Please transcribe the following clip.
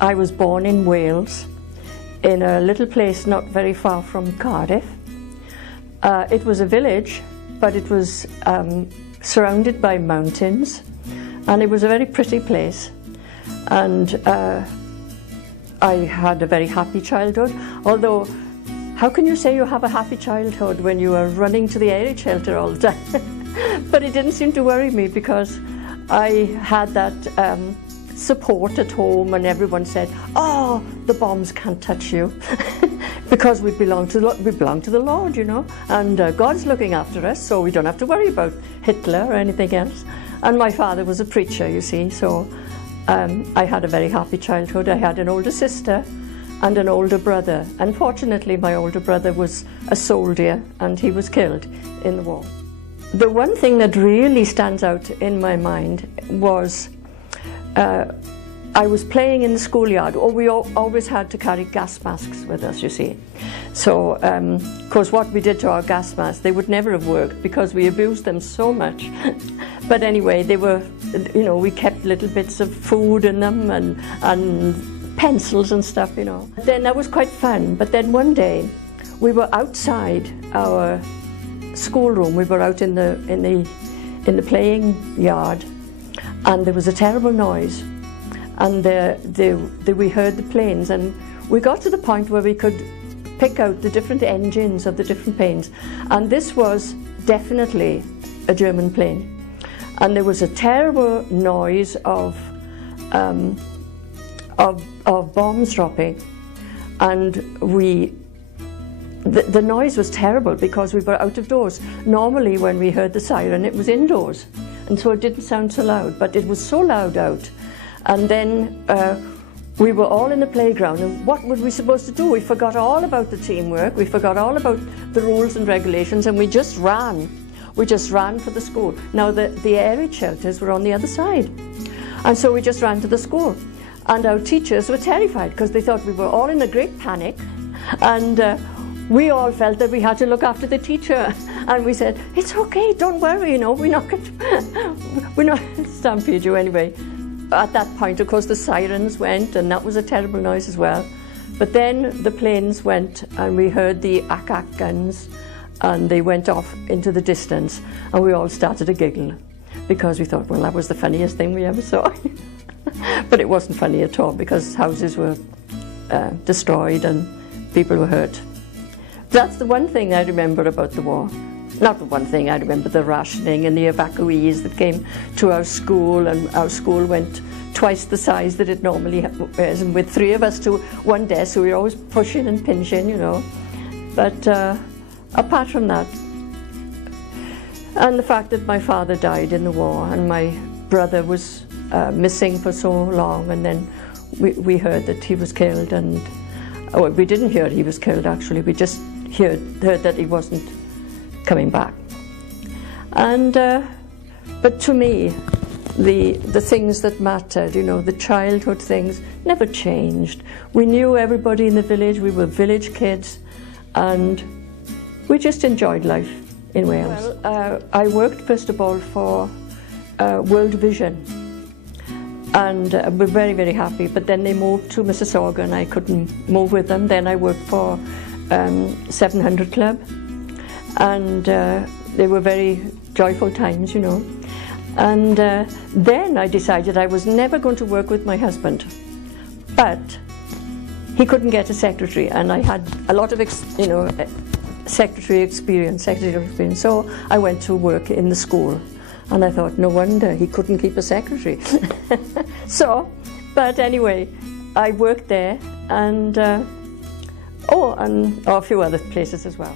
I was born in Wales, in a little place not very far from Cardiff. It was a village, but it was surrounded by mountains, and it was a very pretty place. And I had a very happy childhood, although how can you say you have a happy childhood when you are running to the air shelter all the time? But it didn't seem to worry me, because I had that support at home, and everyone said, "Oh, the bombs can't touch you," because we belong to the Lord, you know, and God's looking after us, so we don't have to worry about Hitler or anything else. And my father was a preacher, you see, so I had a very happy childhood. I had an older sister and an older brother. Unfortunately, my older brother was a soldier, and he was killed in the war. The one thing that really stands out in my mind was I was playing in the schoolyard. We always had to carry gas masks with us, you see. So, of course, what we did to our gas masks, they would never have worked because we abused them so much. But anyway, they were, you know, we kept little bits of food in them and pencils and stuff, you know. Then that was quite fun. But then one day, we were outside our schoolroom. We were out in the playing yard, and there was a terrible noise, and we heard the planes, and we got to the point where we could pick out the different engines of the different planes, and this was definitely a German plane, and there was a terrible noise of bombs dropping, and the noise was terrible because we were out of doors. Normally when we heard the siren, it was indoors, and so it didn't sound so loud, but it was so loud out. And then we were all in the playground, and what were we supposed to do? We forgot all about the teamwork, we forgot all about the rules and regulations, and we just ran. We just ran for the school. Now the air raid shelters were on the other side, and so we just ran to the school. And our teachers were terrified because they thought we were all in a great panic, and we all felt that we had to look after the teacher, and we said, "It's okay, don't worry, you know, we're not going to stampede you anyway." At that point, of course, the sirens went, and that was a terrible noise as well. But then the planes went, and we heard the ack-ack guns, and they went off into the distance, and we all started to giggle because we thought, well, that was the funniest thing we ever saw. But it wasn't funny at all, because houses were destroyed and people were hurt. That's the one thing I remember about the war. Not the one thing, I remember the rationing and the evacuees that came to our school, and our school went twice the size that it normally is, and with 3 of us to one desk, so we were always pushing and pinching, you know. But apart from that, and the fact that my father died in the war, and my brother was missing for so long, and then we heard that he was killed, and we didn't hear he was killed actually, we just heard that he wasn't coming back. And but to me, the things that mattered, you know, the childhood things, never changed. We knew everybody in the village, we were village kids, and we just enjoyed life in Wales. Well, I worked first of all for World Vision, and we're very, very happy, but then they moved to Mississauga and I couldn't move with them. Then I worked for 700 Club, and they were very joyful times, you know. And then I decided I was never going to work with my husband, but he couldn't get a secretary, and I had a lot of secretary experience, so I went to work in the school, and I thought, no wonder he couldn't keep a secretary. So, but anyway, I worked there, and a few other places as well.